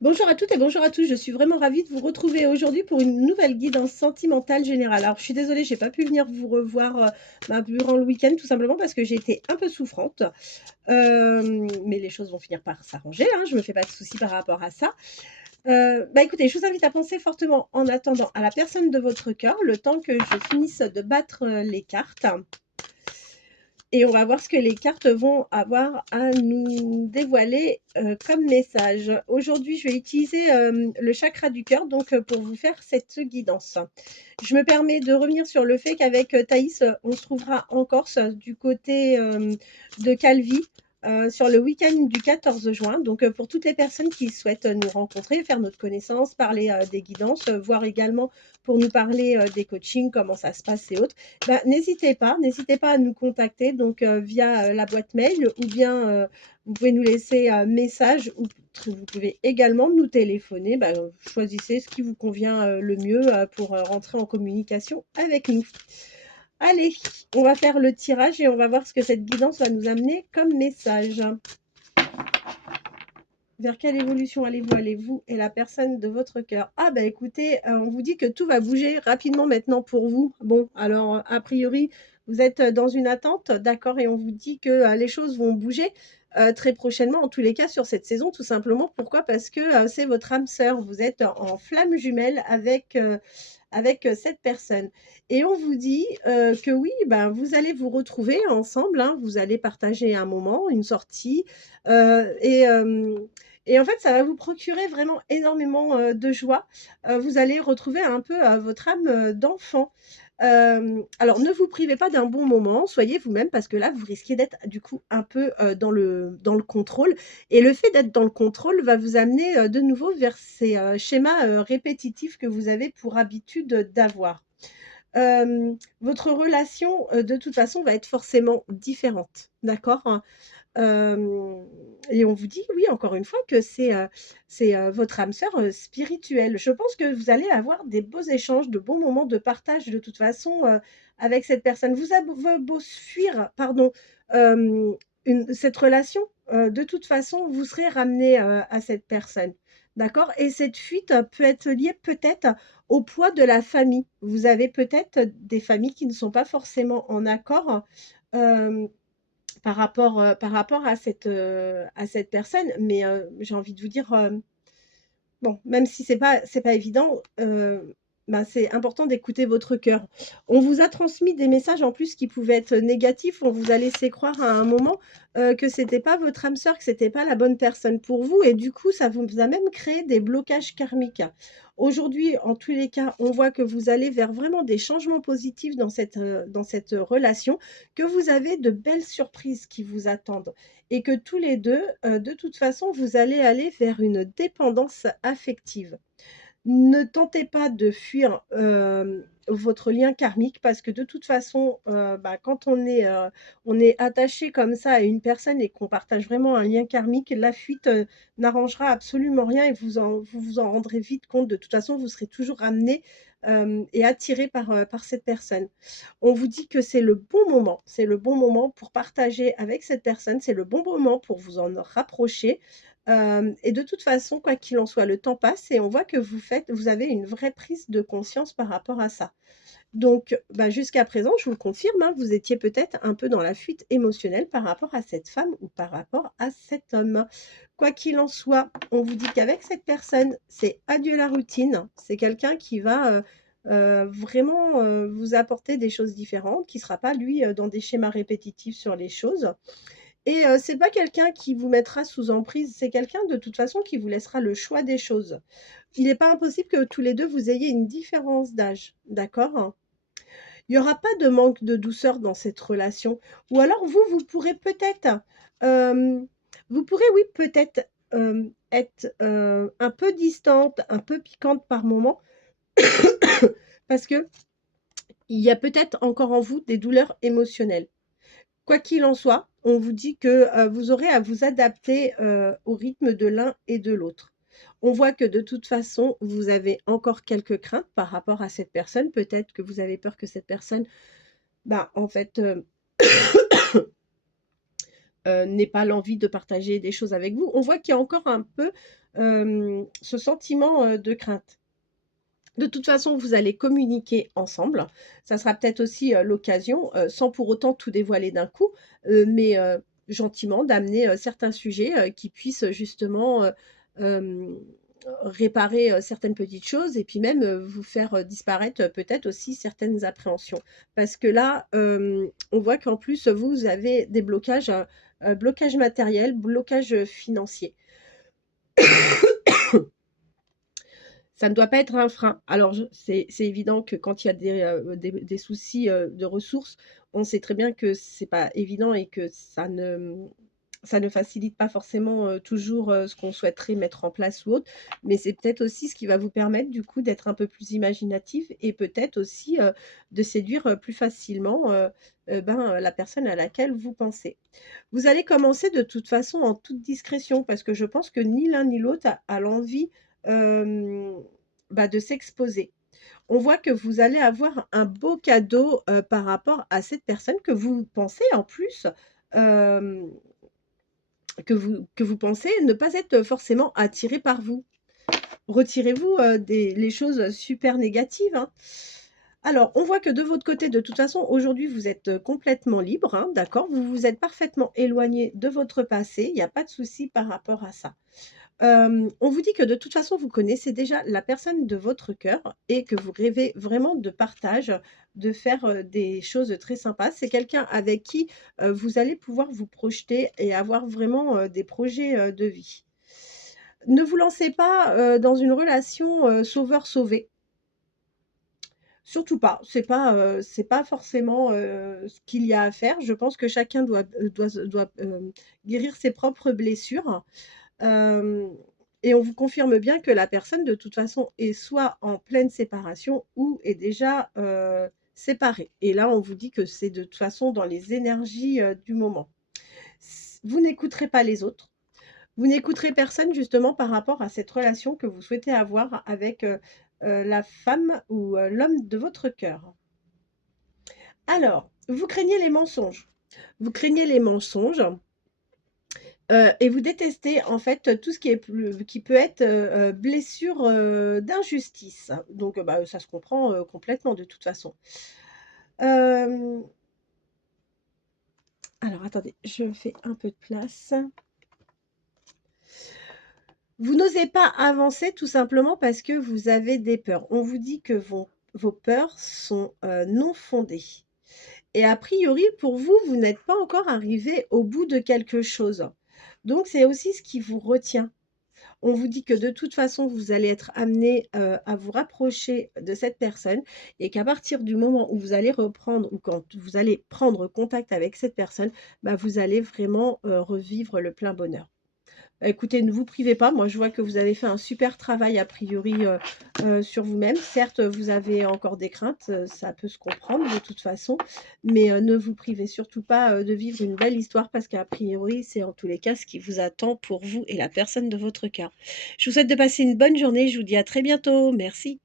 Bonjour à toutes et bonjour à tous, je suis vraiment ravie de vous retrouver aujourd'hui pour une nouvelle guidance sentimentale générale. Alors je suis désolée, j'ai pas pu venir vous revoir, durant le week-end tout simplement parce que j'ai été un peu souffrante, mais les choses vont finir par s'arranger, hein, je me fais pas de soucis par rapport à ça. Écoutez, je vous invite à penser fortement en attendant à la personne de votre cœur, le temps que je finisse de battre, les cartes. Et on va voir ce que les cartes vont avoir à nous dévoiler, comme message. Aujourd'hui, je vais utiliser, le chakra du cœur donc, pour vous faire cette guidance. Je me permets de revenir sur le fait qu'avec, Thaïs, on se trouvera en Corse, du côté, de Calvi, sur le week-end du 14 juin. Donc, pour toutes les personnes qui souhaitent, nous rencontrer, faire notre connaissance, parler, des guidances, voire également pour nous parler, des coachings, comment ça se passe et autres. N'hésitez pas à nous contacter donc via, la boîte mail ou bien, vous pouvez nous laisser un message ou vous pouvez également nous téléphoner. Choisissez ce qui vous convient, le mieux, pour, rentrer en communication avec nous. Allez, on va faire le tirage et on va voir ce que cette guidance va nous amener comme message. Vers quelle évolution allez-vous? Allez-vous et la personne de votre cœur? Ah bah écoutez, on vous dit que tout va bouger rapidement maintenant pour vous. Bon, alors, a priori, vous êtes, dans une attente, d'accord et on vous dit que, les choses vont bouger, très prochainement, en tous les cas sur cette saison, tout simplement. Pourquoi? Parce que, c'est votre âme sœur. Vous êtes en flamme jumelle avec, cette personne et on vous dit, que oui, ben, vous allez vous retrouver ensemble, hein. Vous allez partager un moment, une sortie, et en fait, ça va vous procurer vraiment énormément, de joie. Vous allez retrouver un peu, votre âme, d'enfant. Alors ne vous privez pas d'un bon moment, soyez vous-même parce que là, vous risquez d'être du coup un peu, dans le contrôle et le fait d'être dans le contrôle va vous amener, de nouveau vers ces, schémas, répétitifs que vous avez pour habitude, d'avoir. Votre relation, de toute façon va être forcément différente, d'accord? Hem Et on vous dit, oui, encore une fois, que c'est votre âme sœur, spirituelle. Je pense que vous allez avoir des beaux échanges, de bons moments de partage de toute façon, avec cette personne. Vous avez beau fuir, pardon, hem, cette relation, de toute façon, vous serez ramenés, à cette personne, d'accord? Et cette fuite peut être liée peut-être au poids de la famille. Vous avez peut-être des familles qui ne sont pas forcément en accord, hem par rapport à cette personne, mais j'ai envie de vous dire, bon, même si c'est pas évident, c'est important d'écouter votre cœur. On vous a transmis des messages en plus qui pouvaient être négatifs. On vous a laissé croire à un moment, que c'était pas votre âme sœur, que c'était pas la bonne personne pour vous et du coup, ça vous a même créé des blocages karmiques. Aujourd'hui, en tous les cas, on voit que vous allez vers vraiment des changements positifs dans cette relation, que vous avez de belles surprises qui vous attendent et que tous les 2, de toute façon, vous allez aller vers une dépendance affective. Ne tentez pas de fuir, votre lien karmique parce que de toute façon, quand on est attaché comme ça à une personne et qu'on partage vraiment un lien karmique, la fuite, n'arrangera absolument rien et vous vous en rendrez vite compte. De toute façon, vous serez toujours ramenés, et attirés par cette personne. On vous dit que c'est le bon moment pour partager avec cette personne, c'est le bon moment pour vous en rapprocher. Et de toute façon, quoi qu'il en soit, le temps passe et on voit que vous avez une vraie prise de conscience par rapport à ça. Donc, jusqu'à présent, je vous le confirme, hein, vous étiez peut-être un peu dans la fuite émotionnelle par rapport à cette femme ou par rapport à cet homme. Quoi qu'il en soit, on vous dit qu'avec cette personne, c'est adieu la routine. C'est quelqu'un qui va, vraiment, vous apporter des choses différentes, qui ne sera pas lui, dans des schémas répétitifs sur les choses. Et c'est pas quelqu'un qui vous mettra sous emprise, c'est quelqu'un de toute façon qui vous laissera le choix des choses. Il n'est pas impossible que tous les 2 vous ayez une différence d'âge, d'accord? Il y aura pas de manque de douceur dans cette relation ou alors vous pourrez peut-être, hem, vous pourrez oui peut-être, être, un peu distante, un peu piquante par moment parce qu'il y a peut-être encore en vous des douleurs émotionnelles. Quoi qu'il en soit, on vous dit que, vous aurez à vous adapter, au rythme de l'un et de l'autre. On voit que de toute façon, vous avez encore quelques craintes par rapport à cette personne. Peut-être que vous avez peur que cette personne, en fait, n'ait pas l'envie de partager des choses avec vous. On voit qu'il y a encore un peu, ce sentiment, de crainte. De toute façon, vous allez communiquer ensemble. Ça sera peut-être aussi, l'occasion, sans pour autant tout dévoiler d'un coup, mais gentiment d'amener, certains sujets, qui puissent justement, hem, réparer, certaines petites choses et puis même, vous faire, disparaître, peut-être aussi certaines appréhensions. Parce que là, on voit qu'en plus, vous avez des blocages, blocage matériel, blocage, financier. Ça ne doit pas être un frein. Alors je c'est évident que quand il y a des soucis, de ressources, on sait très bien que c'est pas évident et que ça ne facilite pas forcément, toujours, ce qu'on souhaiterait mettre en place ou autre. Mais c'est peut-être aussi ce qui va vous permettre du coup d'être un peu plus imaginatif et peut-être aussi, de séduire, plus facilement, la personne à laquelle vous pensez. Vous allez commencer de toute façon en toute discrétion parce que je pense que ni l'un ni l'autre a l'envie, hem, de s'exposer. On voit que vous allez avoir un beau cadeau, par rapport à cette personne que vous pensez en plus, hem, que vous pensez ne pas être forcément attiré par vous. Retirez-vous, des les choses super négatives, hein. Alors, on voit que de votre côté, de toute façon, aujourd'hui, vous êtes, complètement libre, hein, d'accord? Vous vous êtes parfaitement éloigné de votre passé, il y a pas de souci par rapport à ça. On vous dit que de toute façon, vous connaissez déjà la personne de votre cœur et que vous rêvez vraiment de partage, de faire, des choses très sympas. C'est quelqu'un avec qui, vous allez pouvoir vous projeter et avoir vraiment, des projets, de vie. Ne vous lancez pas, dans une relation, sauveur-sauvé. Surtout pas. C'est pas forcément, ce qu'il y a à faire. Je pense que chacun doit guérir ses propres blessures. Hem et on vous confirme bien que la personne, de toute façon, est soit en pleine séparation ou est déjà, séparée et là, on vous dit que c'est de toute façon dans les énergies, du moment. Vous n'écouterez pas les autres. Vous n'écouterez personne justement par rapport à cette relation que vous souhaitez avoir avec, la femme ou, l'homme de votre cœur. Alors, vous craignez les mensonges. Vous craignez les mensonges, et vous détestez en fait tout ce qui peut être, blessure, d'injustice. Donc, ça se comprend, complètement de toute façon. Hem, alors attendez, je fais un peu de place. Vous n'osez pas avancer tout simplement parce que vous avez des peurs. On vous dit que vos peurs sont, non fondées et a priori pour vous, vous n'êtes pas encore arrivé au bout de quelque chose. Donc c'est aussi ce qui vous retient. On vous dit que de toute façon, vous allez être amené, à vous rapprocher de cette personne et qu'à partir du moment où vous allez reprendre ou quand vous allez prendre contact avec cette personne, vous allez vraiment, revivre le plein bonheur. Bah, écoutez, ne vous privez pas. Moi, je vois que vous avez fait un super travail a priori, sur vous-même. Certes, vous avez encore des craintes, ça peut se comprendre de toute façon, mais ne vous privez surtout pas, de vivre une belle histoire parce qu'a priori, c'est en tous les cas ce qui vous attend pour vous et la personne de votre cœur. Je vous souhaite de passer une bonne journée. Je vous dis à très bientôt. Merci.